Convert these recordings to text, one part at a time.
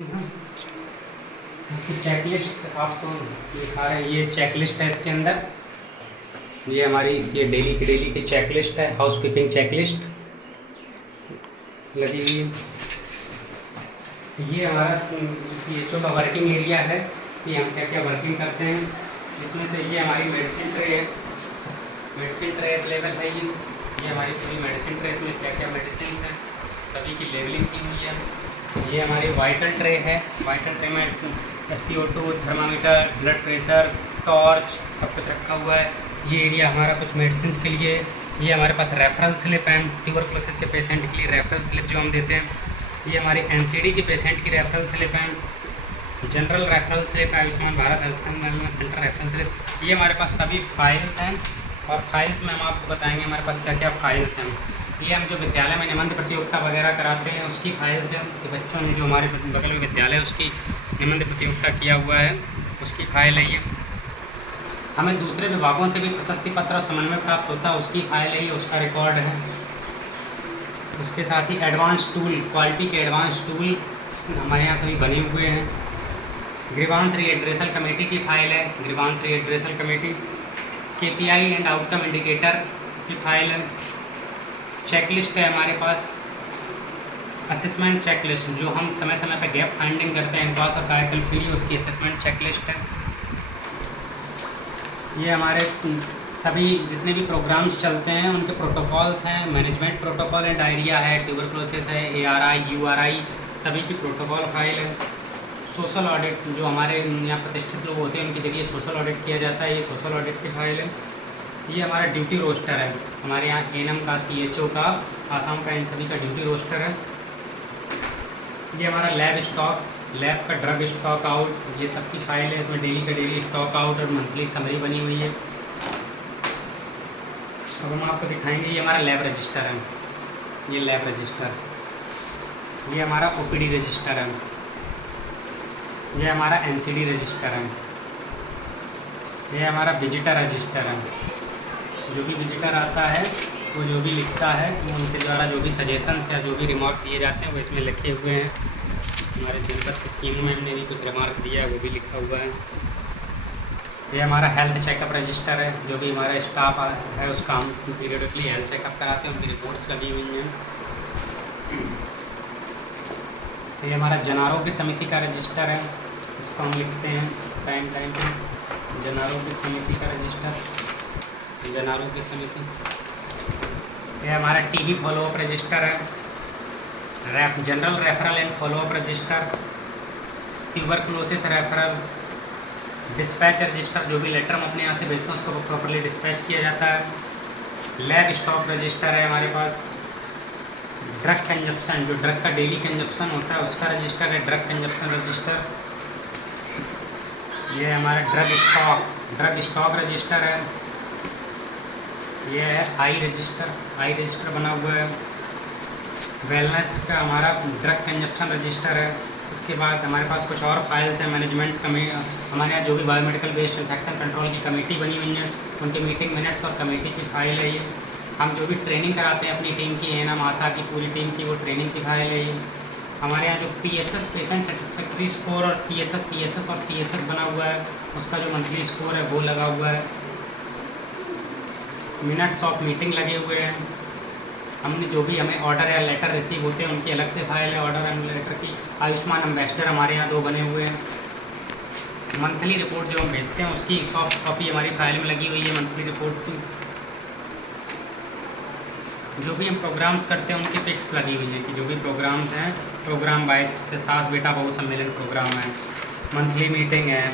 इसकी चेकलिस्ट आपको दिखा रहे हैं। ये चेकलिस्ट है इसके अंदर। ये हमारी ये डेली की चेकलिस्ट है, हाउस कीपिंग चेकलिस्ट लगी हुई है। ये हमारा ये जो वर्किंग एरिया है कि हम क्या क्या वर्किंग करते हैं। इसमें से ये हमारी मेडिसिन ट्रे है, मेडिसिन ट्रे अवेलेबल है। ये हमारी पूरी मेडिसिन ट्रे, इसमें क्या क्या मेडिसिन हैं सभी की लेबलिंग की हुई है। ये हमारी वाइटल ट्रे है, वाइटल ट्रे में SpO2, thermometer, blood pressure, torch सब कुछ रखा हुआ है। ये एरिया हमारा कुछ मेडिसिन के लिए। ये हमारे पास रेफरल स्लिप है, ट्यूबरकुलोसिस के पेशेंट के लिए रेफरल स्लिप जो हम देते हैं। ये हमारी NCD के पेशेंट की रेफरल स्लिप है, जनरल रेफरल स्लिप है, Ayushman Bharat health centre referral slip. ये हमारे पास सभी फाइल्स हैं और फाइल्स में हम आपको बताएंगे हमारे पास क्या क्या फाइल्स हैं। ये हम जो विद्यालय में निबंध प्रतियोगिता वगैरह कराते हैं उसकी फाइल्स हैं कि बच्चों ने जो हमारे बगल में विद्यालय उसकी निबंध प्रतियोगिता किया हुआ है उसकी फाइल है। ये हमें दूसरे विभागों से भी प्रशस्ति पत्र और समन्वय प्राप्त होता है, उसकी फाइल है, ये उसका रिकॉर्ड है। उसके साथ ही एडवांस टूल, क्वालिटी के एडवांस टूल हमारे यहाँ सभी बने हुए हैं। ग्रीवांस रीएड्रेसल कमेटी की फाइल है, grievance redressal committee. KPI and outcome indicator की फाइल है। चेकलिस्ट है हमारे पास, असेसमेंट चेकलिस्ट जो हम समय समय पर गैप फाइंडिंग करते हैं विकास और कार्यकल्प के लिए, उसकी असेसमेंट चेकलिस्ट है। ये हमारे सभी जितने भी प्रोग्राम्स चलते हैं उनके प्रोटोकॉल्स हैं, मैनेजमेंट प्रोटोकॉल है, डायरिया है, ट्यूबरकुलोसिस है, ARI, URI सभी की प्रोटोकॉल फाइल है। सोशल ऑडिट जो हमारे यहाँ प्रतिष्ठित लोग होते हैं उनके जरिए सोशल ऑडिट किया जाता है, ये सोशल ऑडिट की फाइल है। ये हमारा ड्यूटी रोस्टर है, हमारे यहाँ ANM का, CHO का, आसाम का, इन सभी का ड्यूटी रोस्टर है। ये हमारा लैब स्टॉक, लैब का ड्रग स्टॉक आउट, ये सब की फाइल है। इसमें डेली का डेली स्टॉक आउट और मंथली समरी बनी हुई है। अब हम आपको दिखाएंगे ये हमारा लैब रजिस्टर है, ये लैब रजिस्टर। ये हमारा OPD रजिस्टर है, ये हमारा NCD रजिस्टर है। ये हमारा विजिटर रजिस्टर है, जो भी विजिटर आता है वो जो भी लिखता है उनके द्वारा जो भी सजेशंस या जो भी रिमार्क दिए जाते हैं वो इसमें लिखे हुए हैं। हमारे जनपद के CMO मैम ने भी कुछ रिमार्क दिया है वो भी लिखा हुआ है। ये हमारा हेल्थ चेकअप रजिस्टर है, जो भी हमारा स्टाफ है उसका हम पीरियडिकली हेल्थ चेकअप कराते हैं, उनकी रिपोर्ट्स लगी हुई हैं। ये हमारा जनारोग्य समिति का रजिस्टर है, इसको हम लिखते हैं टाइम टाइम पर। जनारोग्य समिति का रजिस्टर, जनारोग्य समिति। ये हमारा TB फॉलोअप रजिस्टर है, general referral and follow up register, tuberculosis referral, dispatch register, जो भी लेटर हम अपने यहाँ से भेजते हैं उसको प्रॉपर्ली डिस्पैच किया जाता है। लैब स्टॉक रजिस्टर है हमारे पास। ड्रग कंजप्शन, जो ड्रग का डेली कंजप्शन होता है उसका रजिस्टर है, ड्रग कंजप्शन रजिस्टर। ये हमारा ड्रग स्टॉक रजिस्टर है। ये है आई रजिस्टर बना हुआ है। वेलनेस का हमारा ड्रग कंजप्शन रजिस्टर है। इसके बाद हमारे पास कुछ और फाइल्स हैं, मैनेजमेंट हमारे यहाँ जो भी बायोमेडिकल वेस्ट इन्फेक्शन कंट्रोल की कमेटी बनी हुई है उनके मीटिंग मिनट्स और कमेटी की फाइल है। ये हम जो भी ट्रेनिंग कराते हैं अपनी टीम की, ANM आशा की पूरी टीम की, वो ट्रेनिंग की फाइल है। ये हमारे यहाँ जो PSS पेशेंट सेटिस्फैक्ट्री स्कोर और PSS और CSS बना हुआ है उसका जो मंथली स्कोर है वो लगा हुआ है। मिनट्स ऑफ मीटिंग लगे हुए हैं। हमने जो भी हमें ऑर्डर या लेटर रिसीव होते हैं उनकी अलग से फाइल है, ऑर्डर एंड लेटर की। आयुष्मान एम्बेसडर हमारे यहाँ 2 बने हुए हैं। मंथली रिपोर्ट जो हम भेजते हैं उसकी सॉफ्ट कॉपी हमारी फाइल में लगी हुई है मंथली रिपोर्ट की। जो भी हम प्रोग्राम्स करते हैं उनकी पिक्स लगी हुई हैं कि जो भी प्रोग्राम्स हैं, प्रोग्राम बाइट से सास बेटा बहु सम्मेलन प्रोग्राम है, मंथली मीटिंग है,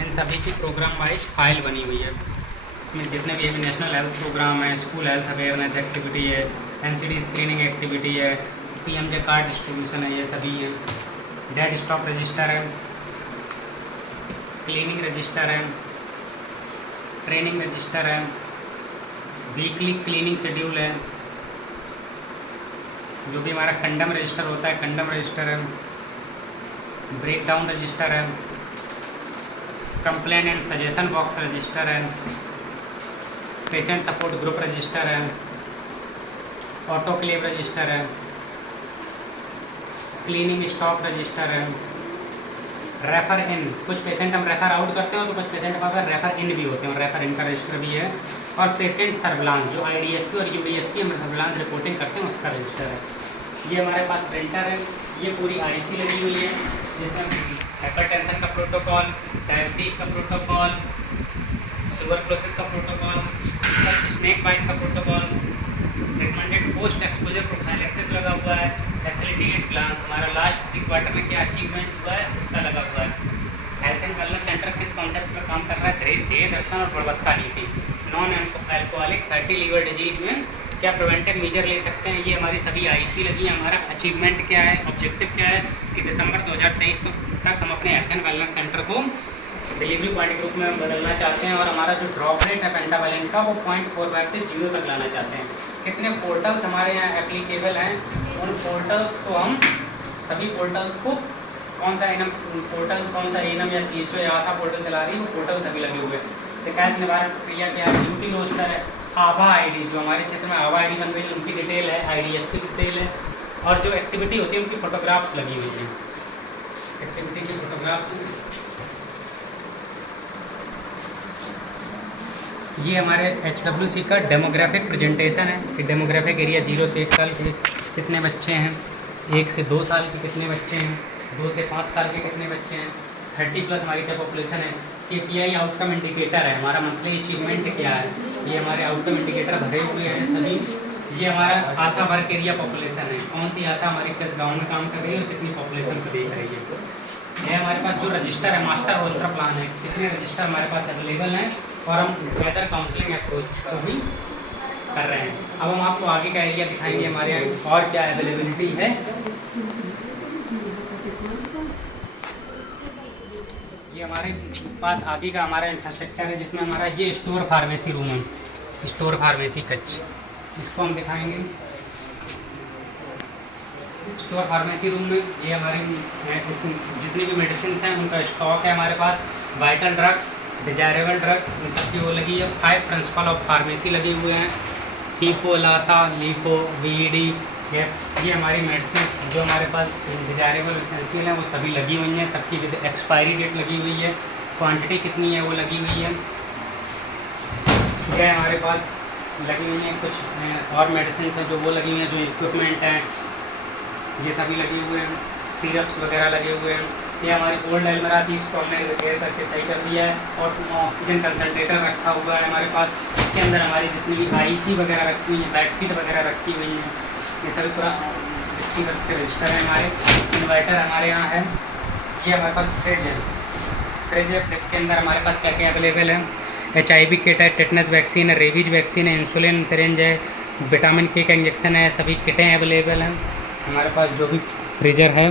इन सभी की प्रोग्राम वाइज फाइल बनी हुई है। इसमें जितने भी नेशनल हेल्थ प्रोग्राम है, स्कूल हेल्थ अवेयरनेस एक्टिविटी है, NCD स्क्रीनिंग एक्टिविटी है, PMJ कार्ड डिस्ट्रीब्यूशन है, ये सभी है। डेड स्टॉक रजिस्टर है, क्लीनिंग रजिस्टर है, ट्रेनिंग रजिस्टर है, वीकली क्लीनिंग शेड्यूल है। जो भी हमारा कंडम रजिस्टर होता है, कंडम रजिस्टर है। ब्रेकडाउन रजिस्टर है, complaint and suggestion box register है, पेशेंट सपोर्ट ग्रुप रजिस्टर है, ऑटोक्लेव रजिस्टर है, क्लीनिंग स्टॉक रजिस्टर है, रेफर इन, कुछ पेशेंट हम रेफर आउट करते हैं तो कुछ पेशेंट हमारे पास रेफर इन भी होते हैं, रेफर इन का रजिस्टर भी है। और पेशेंट सर्विलांस, जो IDSP और UDSP हम सर्विलांस रिपोर्टिंग करते हैं उसका रजिस्टर है। ये हमारे पास प्रिंटर है, ये पूरी IC लगी हुई है जिसमें हाइपरटेंशन का प्रोटोकॉल, डायबिटीज का प्रोटोकॉल, ट्यूबरकुलोसिस का प्रोटोकॉल, स्नेक बाइट का protocol, recommended post exposure prophylaxis लगा हुआ है, फैसिलिटी एट ग्लांस, हमारा लास्ट 3 क्वार्टर में क्या अचीवमेंट हुआ है उसका लगा हुआ है। हेल्थ एंड वेलनेस सेंटर किस कॉन्सेप्ट पर काम कर रहा है, ध्येय दर्शन और गुणवत्ता नीति, non alcoholic fatty liver disease में क्या प्रिवेंटिव मेजर ले सकते हैं, ये हमारी सभी IC लगी है। हमारा अचीवमेंट क्या है, ऑब्जेक्टिव क्या है कि दिसंबर 2023 तक हम अपने हेल्थ एंड वेलनेस सेंटर को डिलीवरी पॉइंट ग्रुप में बदलना चाहते हैं और हमारा जो ड्रॉप रेट है पेंटावैलेंट का वो 0.45 से 0 तक लाना चाहते हैं। कितने पोर्टल्स हमारे यहाँ एप्लीकेबल हैं, उन पोर्टल्स को हम सभी पोर्टल्स को कौन सा एनम पोर्टल, कौन सा एनम या CHO या आशा पोर्टल चला रही है, वो पोर्टल सभी लगे हुए हैं। शिकायत निवारण प्रक्रिया क्या है, ड्यूटी रोस्टर है, आभा ID, जो हमारे क्षेत्र में आभा ID बन रही है उनकी डिटेल है, IDSP डिटेल है, और जो एक्टिविटी होती है उनकी फ़ोटोग्राफ्स लगी हुई हैं, एक्टिविटी की फ़ोटोग्राफ्स। ये हमारे HWC का डेमोग्राफिक प्रेजेंटेशन है कि डेमोग्राफिक एरिया 0 से 1 साल के कितने बच्चे हैं, 1 से 2 साल के कितने बच्चे हैं, 2 से 5 साल के कितने बच्चे हैं, 30+ हमारी क्या पॉपुलेशन है। KPI आउटकम इंडिकेटर है, हमारा मंथली अचीवमेंट क्या है, ये हमारे आउटकम इंडिकेटर भरे हुए हैं सभी। ये हमारा आशा वर्क एरिया पॉपुलेशन है, कौन सी आशा हमारे किस गाँव में काम कर रही है और कितनी पॉपुलेशन को देख रही है। ये हमारे पास जो रजिस्टर है, मास्टर रोस्टर प्लान है, कितने रजिस्टर हमारे पास अवेलेबल हैं और हम बेहतर काउंसलिंग अप्रोच को भी कर रहे हैं। अब हम आपको आगे का एरिया दिखाएंगे हमारे यहाँ और क्या अवेलेबिलिटी है। ये हमारे पास आगे का हमारा इंफ्रास्ट्रक्चर है जिसमें हमारा ये स्टोर फार्मेसी रूम है, स्टोर फार्मेसी कच्छ, इसको हम दिखाएंगे। स्टोर फार्मेसी रूम में ये हमारी जितनी भी मेडिसिन हैं उनका स्टॉक है हमारे पास, वाइटल ड्रग्स, डिजायरेबल ड्रग, इन सब की वो लगी है। 5 प्रिंसिपल ऑफ फार्मेसी लगे हुए हैं, हीपो, लासा, लीपो, VED, ये हमारी मेडिसिन जो हमारे पास डिजायरेबल एसेंशियल हैं वो सभी लगी हुई हैं, सबकी विद एक्सपायरी डेट लगी हुई है, क्वांटिटी कितनी है वो लगी हुई है। यह हमारे पास लगी हुई हैं कुछ और मेडिसिन हैं जो वो लगी हुई हैं, जो इक्विपमेंट हैं ये सभी लगे हुए हैं, सिरप्स वगैरह लगे हुए हैं। ये हमारी ओल्ड एलमरा थी, इसको हमने रिपेयर करके सही कर दिया है और ऑक्सीजन कंसनट्रेटर रखा हुआ है हमारे पास। इसके अंदर हमारी जितनी भी IC वगैरह रखी हुई है, बेडशीट वगैरह रखी हुई हैं, ये सभी पूरा 50 वर्ष के रजिस्टर है हमारे। इन्वर्टर हमारे यहाँ है, ये हमारे पास फ्रिज है, फ्रिज के अंदर हमारे पास क्या क्या अवेलेबल है, HIV किट है, टेटनस वैक्सीन है, रेबीज वैक्सीन है, इंसुलिन सिरिंज है, विटामिन K का इंजेक्शन है, सभी किटें अवेलेबल हैं हमारे पास। जो भी फ्रीजर है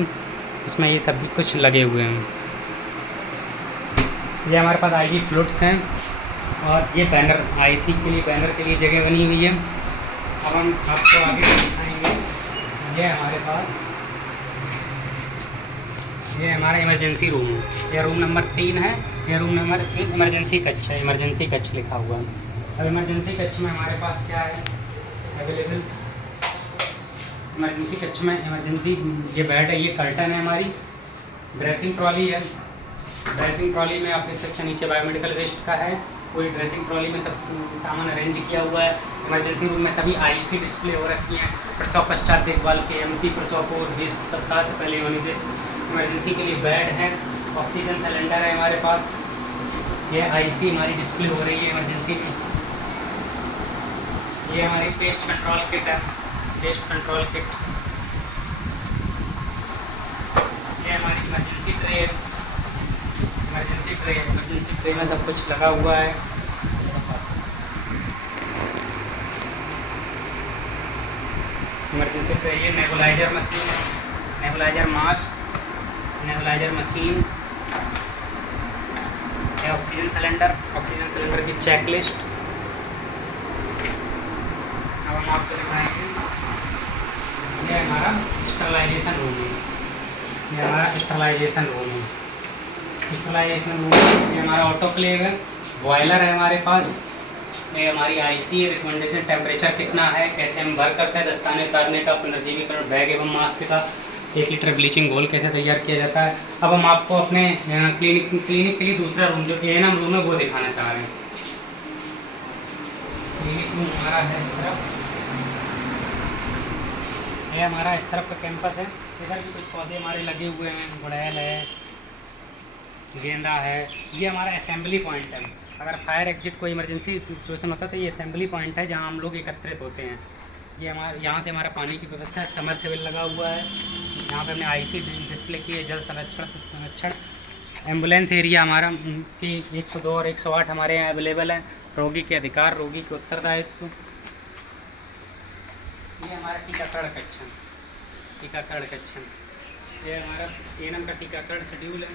इसमें ये सभी कुछ लगे हुए हैं। ये हमारे पास IV फ्लूइड्स हैं और ये बैनर IC के लिए, बैनर के लिए जगह बनी हुई है। अब हम आपको आगे दिखाएंगे, ये हमारे पास ये हमारा इमरजेंसी रूम है, ये रूम नंबर 3 है, ये रूम नंबर 3 इमरजेंसी कक्ष है, इमरजेंसी कक्ष लिखा हुआ है। अब इमरजेंसी कक्ष में हमारे पास क्या है अवेलेबल, इमरजेंसी कक्ष में इमरजेंसी ये बेड है, ये कर्टन है हमारी, ड्रेसिंग ट्रॉली है, ड्रेसिंग ट्रॉली में आप देख सकते हैं नीचे बायोमेडिकल वेस्ट का है, पूरी ड्रेसिंग ट्रॉली में सब सामान अरेंज किया हुआ है। इमरजेंसी रूम में सभी IC डिस्प्ले हो रखी हैं, प्रसव पश्चात देखभाल के KMC प्रसव को 20 सप्ताह से पहले होने से। इमरजेंसी के लिए बेड है, ऑक्सीजन सिलेंडर है हमारे पास, ये IC हमारी डिस्प्ले हो रही है इमरजेंसी में। ये हमारी पेस्ट कंट्रोल किट है, पेस्ट कंट्रोल किट। ये हमारी इमरजेंसी ट्रे है, इमरजेंसी ट्रे में सब कुछ लगा हुआ है। इमरजेंसी ट्रे, ये नेबुलाइजर मशीन है, नेबुलाइजर मास्क, नेबुलाइजर मशीन, ये ऑक्सीजन सिलेंडर की चेकलिस्ट। अब हम आपको दिखाएंगे, ये हमारा स्टरलाइजेशन रूम है, ये हमारा स्टरलाइजेशन रूम है, स्टरलाइजेशन रूम। ये हमारा ऑटोक्लेव है, बॉयलर है हमारे पास, ये हमारी IC रिकमेंडेशन टेम्परेचर कितना है, कैसे हम भर करते हैं, दस्ताने उतारने का, पुनर्जीवीकरण बैग एवं मास्क का, 1 लीटर ब्लीचिंग घोल कैसे तैयार किया जाता है। अब हम आपको अपने क्लिनिक के लिए दूसरा रूम जो A&M रूम है वो दिखाना चाह रहे हैं। क्लिनिक रूम हमारा है इस तरफ, ये हमारा इस तरफ का कैंपस है। इधर भी कुछ पौधे हमारे लगे हुए हैं, गुड़हल है, गेंदा है। ये हमारा असेंबली पॉइंट है। अगर फायर एग्जिट कोई इमरजेंसी सिचुएशन होता है तो ये असेंबली पॉइंट है जहाँ हम लोग एकत्रित होते हैं। ये हमारा यहाँ से हमारा पानी की व्यवस्था है, समरसेबल लगा हुआ है। यहाँ पे हमने IC डिस्प्ले की है, जल संरक्षण। एम्बुलेंस एरिया हमारा की 102 और 108 हमारे यहाँ अवेलेबल है। रोगी के अधिकार, रोगी के उत्तरदायित्व। ये हमारा टीकाकरण कक्ष, ये हमारा A&M का टीकाकरण शेड्यूल है।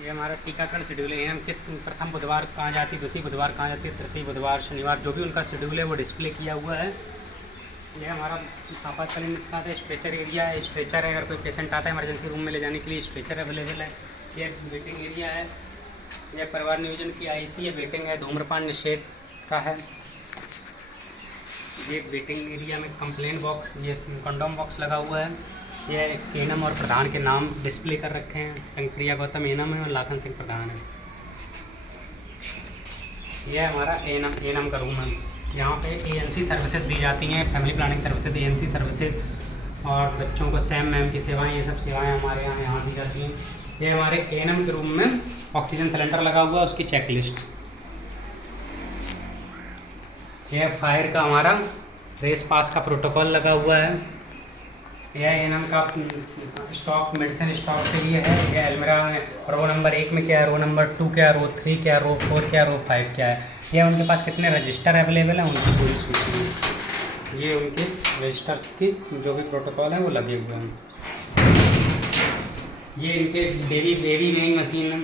ये हमारा टीकाकरण शेड्यूल है। A&M किस प्रथम बुधवार कहाँ जाती है, द्वितीय बुधवार कहाँ जाती है, तृतीय बुधवार, शनिवार, जो भी उनका शेड्यूल है वो डिस्प्ले किया हुआ है। ये हमारा आपातकालीन निष्कात है। स्ट्रेचर एरिया है, स्ट्रेचर है, अगर कोई पेशेंट आता है इमरजेंसी रूम में ले जाने के लिए स्ट्रेचर अवेलेबल है। ये वेटिंग एरिया है। यह परिवार नियोजन की IC है, वेटिंग है, धूम्रपान निषेध का है। ये वेटिंग एरिया में कंप्लेन बॉक्स, ये कंडोम बॉक्स लगा हुआ है। ये A&M और प्रधान के नाम डिस्प्ले कर रखे हैं। संक्रिया गौतम A&M है और लाखन सिंह प्रधान है। यह हमारा A&M का रूम है। यहाँ पे ANC सर्विसेज दी जाती हैं, family planning services, ANC services, और बच्चों को SAM मैम की सेवाएं, ये सब सेवाएं हमारे यहाँ दी जाती हैं। ये हमारे A&M के रूम में ऑक्सीजन सिलेंडर लगा हुआ है, उसकी चेकलिस्ट। यह फायर का हमारा रेस पास का प्रोटोकॉल लगा हुआ है। यह A&M का स्टॉक, मेडिसिन स्टॉक के लिए है। यह अलमीरा है, रो नंबर 1 में क्या है, रो नंबर 2 क्या है, रो 3 क्या है, रो 4 क्या है, रो 5 क्या है। यह उनके पास कितने रजिस्टर अवेलेबल हैं उनकी पूरी सूची है। ये उनके रजिस्टर्स की जो भी प्रोटोकॉल हैं वो लगे हुए हैं। ये इनके बेबी वेइंग मशीन है।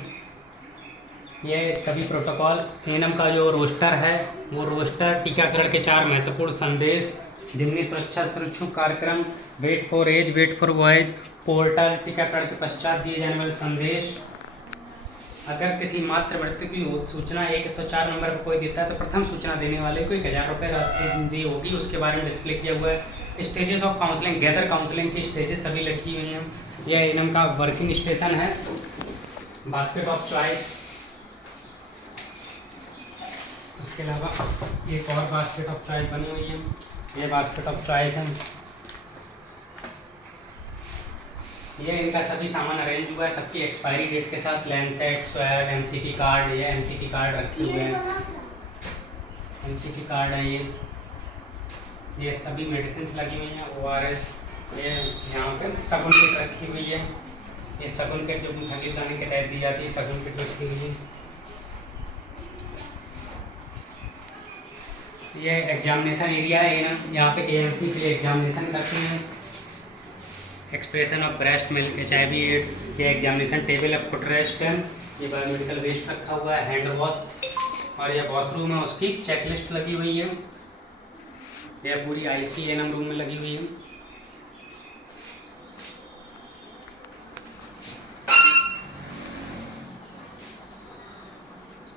ये सभी प्रोटोकॉल। A&M का जो रोस्टर है वो रोस्टर टीकाकरण के 4 महत्वपूर्ण संदेश, जिनमें सुरक्षा सुरक्षित कार्यक्रम, weight for age, weight for voice, portal, टीकाकरण के पश्चात दिए जाने वाले संदेश। अगर किसी मात्र मृत्यु की सूचना 104 नंबर पर कोई देता है तो प्रथम सूचना देने वाले को 1000 रुपये राशि दी होगी, उसके बारे में डिस्प्ले किया हुआ है। Stages of counselling, gather counselling की स्टेजेस सभी लिखी हुई हैं। यह A&M का वर्किंग स्टेशन है। बास्केट ऑफ चॉइस, इसके अलावा एक और बास्केट ऑफ चॉइस बनी हुई है। ये बास्केट ऑफ चॉइस है। ये इनका सभी सामान अरेंज हुआ है, सबकी एक्सपायरी डेट के साथ। लैंडसेट, स्वैग, MCT कार्ड, ये MCT कार्ड रखे हुए हैं। MCT कार्ड है ये सभी मेडिसिन लगी हुई हैं। ORS, ये यहाँ पे शगुन किट रखी हुई है। ये शगुन किट जो फैमिली प्लानिंग के तहत दी जाती है, शगुन किट रखी हुई है। ये एग्जामिनेशन एरिया है ना, यहाँ पे AMC के लिए एग्जामिनेशन करते हैं। Expression of breast milk, HIV AIDS. ये एग्जामिनेशन टेबल है, फुट रेस्ट है। ये बायोमेडिकल वेस्ट रखा हुआ है, हैंड वॉश, और ये वॉशरूम है, उसकी चेकलिस्ट लगी हुई है। यह पूरी IC A&M रूम में लगी हुई है।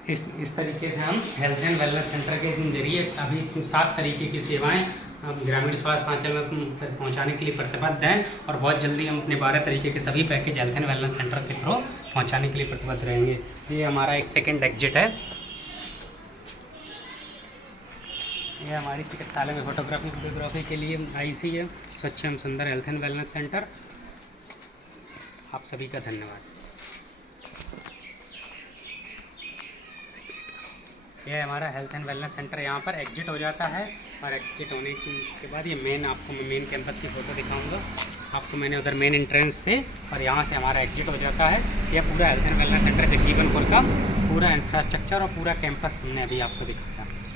इस तरीके से हम हेल्थ एंड वेलनेस सेंटर के जरिए अभी 7 तरीके की सेवाएं हम ग्रामीण स्वास्थ्य अंचल में पहुंचाने के लिए प्रतिबद्ध हैं, और बहुत जल्दी हम अपने 12 तरीके के सभी package health and wellness centre के थ्रू पहुंचाने के लिए प्रतिबद्ध रहेंगे। ये हमारा एक सेकेंड एग्जिट है। ये हमारी चिकित्सालय में फोटोग्राफी के लिए IC है, स्वच्छ एवं सुंदर हेल्थ एंड वेलनेस सेंटर। आप सभी का धन्यवाद। यह हमारा हेल्थ एंड वेलनेस सेंटर यहाँ पर एग्जिट हो जाता है, और एग्जिट होने के बाद ये आपको मैं मेन कैंपस की फ़ोटो दिखाऊंगा आपको। मैंने उधर मेन एंट्रेंस से, और यहाँ से हमारा एग्जिट हो जाता है। यह पूरा health and wellness centre Jagjivanpur का पूरा इंफ्रास्ट्रक्चर और पूरा कैंपस हमने अभी आपको दिखा।